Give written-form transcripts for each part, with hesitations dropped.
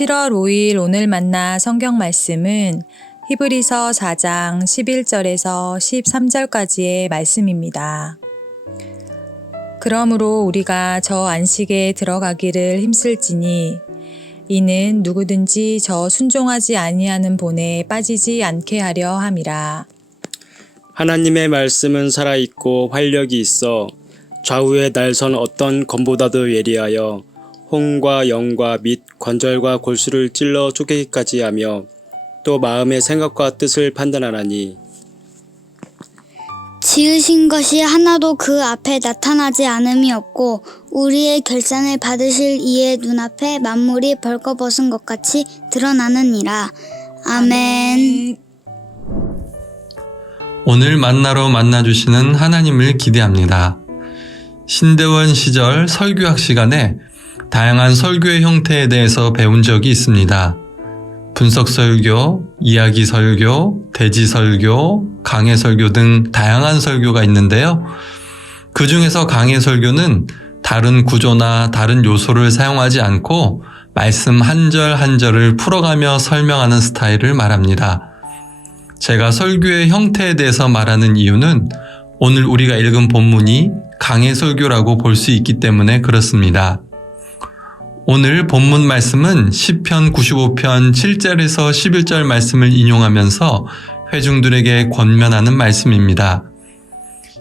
7월 5일 오늘 만나 성경 말씀은 히브리서 4장 11절에서 13절까지의 말씀입니다. 그러므로 우리가 저 안식에 들어가기를 힘쓸지니 이는 누구든지 저 순종하지 아니하는 본에 빠지지 않게 하려 함이라. 하나님의 말씀은 살아있고 활력이 있어 좌우에 날선 어떤 검보다도 예리하여 혼과 영과 및 관절과 골수를 찔러 쪼개기까지 하며 또 마음의 생각과 뜻을 판단하나니 지으신 것이 하나도 그 앞에 나타나지 않음이 없고 우리의 결산을 받으실 이의 눈앞에 만물이 벌거벗은 것 같이 드러나느니라. 아멘. 오늘 만나러 만나주시는 하나님을 기대합니다. 신대원 시절 설교학 시간에 다양한 설교의 형태에 대해서 배운 적이 있습니다. 분석 설교, 이야기 설교, 대지 설교, 강해 설교 등 다양한 설교가 있는데요. 그 중에서 강해 설교는 다른 구조나 다른 요소를 사용하지 않고 말씀 한 절 한 절을 풀어가며 설명하는 스타일을 말합니다. 제가 설교의 형태에 대해서 말하는 이유는 오늘 우리가 읽은 본문이 강해 설교라고 볼 수 있기 때문에 그렇습니다. 오늘 본문 말씀은 시편 95편 7절에서 11절 말씀을 인용하면서 회중들에게 권면하는 말씀입니다.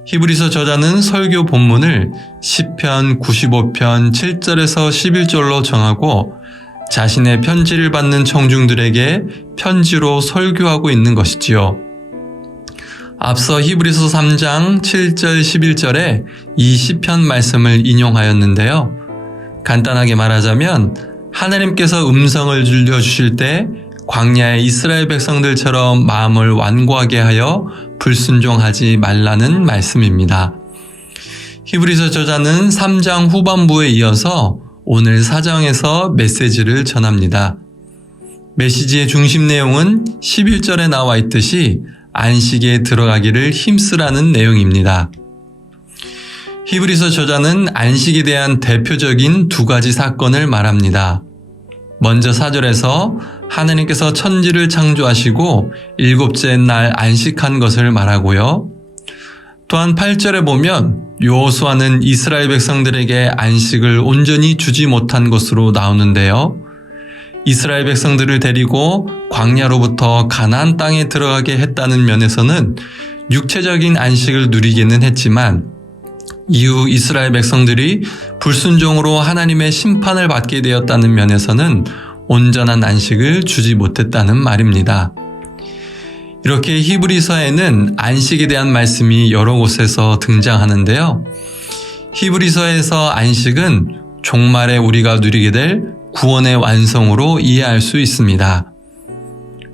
히브리서 저자는 설교 본문을 시편 95편 7절에서 11절로 정하고 자신의 편지를 받는 청중들에게 편지로 설교하고 있는 것이지요. 앞서 히브리서 3장 7절 11절에 이 시편 말씀을 인용하였는데요. 간단하게 말하자면 하나님께서 음성을 들려주실 때 광야의 이스라엘 백성들처럼 마음을 완고하게 하여 불순종하지 말라는 말씀입니다. 히브리서 저자는 3장 후반부에 이어서 오늘 4장에서 메시지를 전합니다. 메시지의 중심 내용은 11절에 나와 있듯이 안식에 들어가기를 힘쓰라는 내용입니다. 히브리서 저자는 안식에 대한 대표적인 두 가지 사건을 말합니다. 먼저 4절에서 하나님께서 천지를 창조하시고 일곱째 날 안식한 것을 말하고요. 또한 8절에 보면 여호수아는 이스라엘 백성들에게 안식을 온전히 주지 못한 것으로 나오는데요. 이스라엘 백성들을 데리고 광야로부터 가나안 땅에 들어가게 했다는 면에서는 육체적인 안식을 누리기는 했지만 이후 이스라엘 백성들이 불순종으로 하나님의 심판을 받게 되었다는 면에서는 온전한 안식을 주지 못했다는 말입니다. 이렇게 히브리서에는 안식에 대한 말씀이 여러 곳에서 등장하는데요. 히브리서에서 안식은 종말에 우리가 누리게 될 구원의 완성으로 이해할 수 있습니다.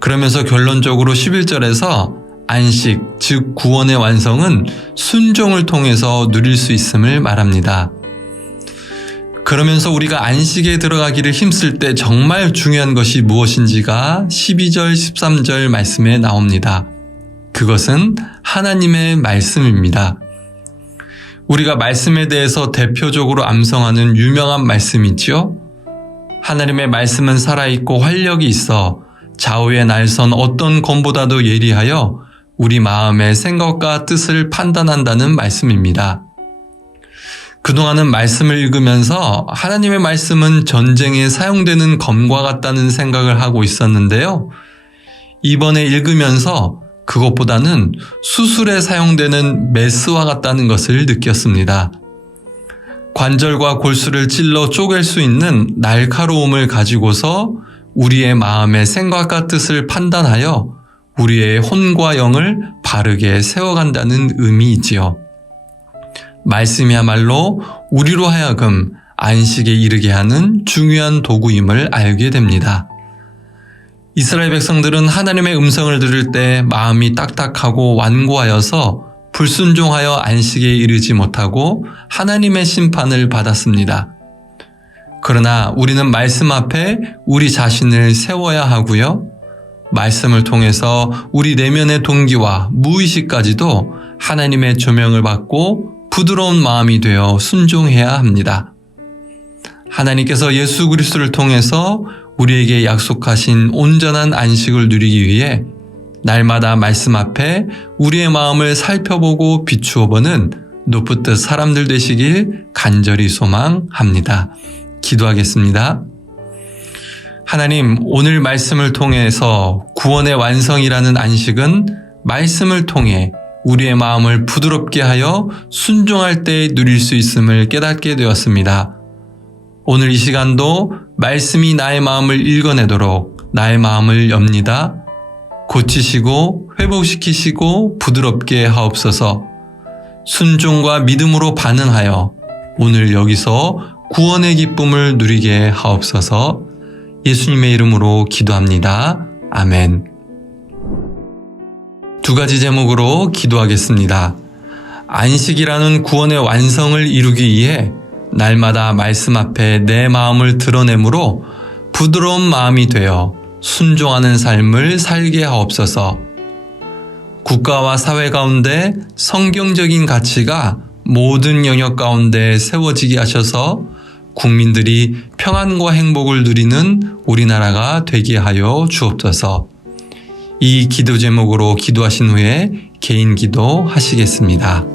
그러면서 결론적으로 11절에서 안식, 즉 구원의 완성은 순종을 통해서 누릴 수 있음을 말합니다. 그러면서 우리가 안식에 들어가기를 힘쓸 때 정말 중요한 것이 무엇인지가 12절, 13절 말씀에 나옵니다. 그것은 하나님의 말씀입니다. 우리가 말씀에 대해서 대표적으로 암송하는 유명한 말씀이지요. 하나님의 말씀은 살아있고 활력이 있어 좌우에 날선 어떤 검보다도 예리하여 우리 마음의 생각과 뜻을 판단한다는 말씀입니다. 그동안은 말씀을 읽으면서 하나님의 말씀은 전쟁에 사용되는 검과 같다는 생각을 하고 있었는데요. 이번에 읽으면서 그것보다는 수술에 사용되는 메스와 같다는 것을 느꼈습니다. 관절과 골수를 찔러 쪼갤 수 있는 날카로움을 가지고서 우리의 마음의 생각과 뜻을 판단하여 우리의 혼과 영을 바르게 세워간다는 의미이지요. 말씀이야말로 우리로 하여금 안식에 이르게 하는 중요한 도구임을 알게 됩니다. 이스라엘 백성들은 하나님의 음성을 들을 때 마음이 딱딱하고 완고하여서 불순종하여 안식에 이르지 못하고 하나님의 심판을 받았습니다. 그러나 우리는 말씀 앞에 우리 자신을 세워야 하고요. 말씀을 통해서 우리 내면의 동기와 무의식까지도 하나님의 조명을 받고 부드러운 마음이 되어 순종해야 합니다. 하나님께서 예수 그리스도를 통해서 우리에게 약속하신 온전한 안식을 누리기 위해 날마다 말씀 앞에 우리의 마음을 살펴보고 비추어 보는 노프트 사람들 되시길 간절히 소망합니다. 기도하겠습니다. 하나님, 오늘 말씀을 통해서 구원의 완성이라는 안식은 말씀을 통해 우리의 마음을 부드럽게 하여 순종할 때 누릴 수 있음을 깨닫게 되었습니다. 오늘 이 시간도 말씀이 나의 마음을 읽어내도록 나의 마음을 엽니다. 고치시고 회복시키시고 부드럽게 하옵소서. 순종과 믿음으로 반응하여 오늘 여기서 구원의 기쁨을 누리게 하옵소서. 예수님의 이름으로 기도합니다. 아멘. 두 가지 제목으로 기도하겠습니다. 안식이라는 구원의 완성을 이루기 위해 날마다 말씀 앞에 내 마음을 드러내므로 부드러운 마음이 되어 순종하는 삶을 살게 하옵소서. 국가와 사회 가운데 성경적인 가치가 모든 영역 가운데 세워지게 하셔서 국민들이 평안과 행복을 누리는 우리나라가 되게 하여 주옵소서. 이 기도 제목으로 기도하신 후에 개인 기도 하시겠습니다.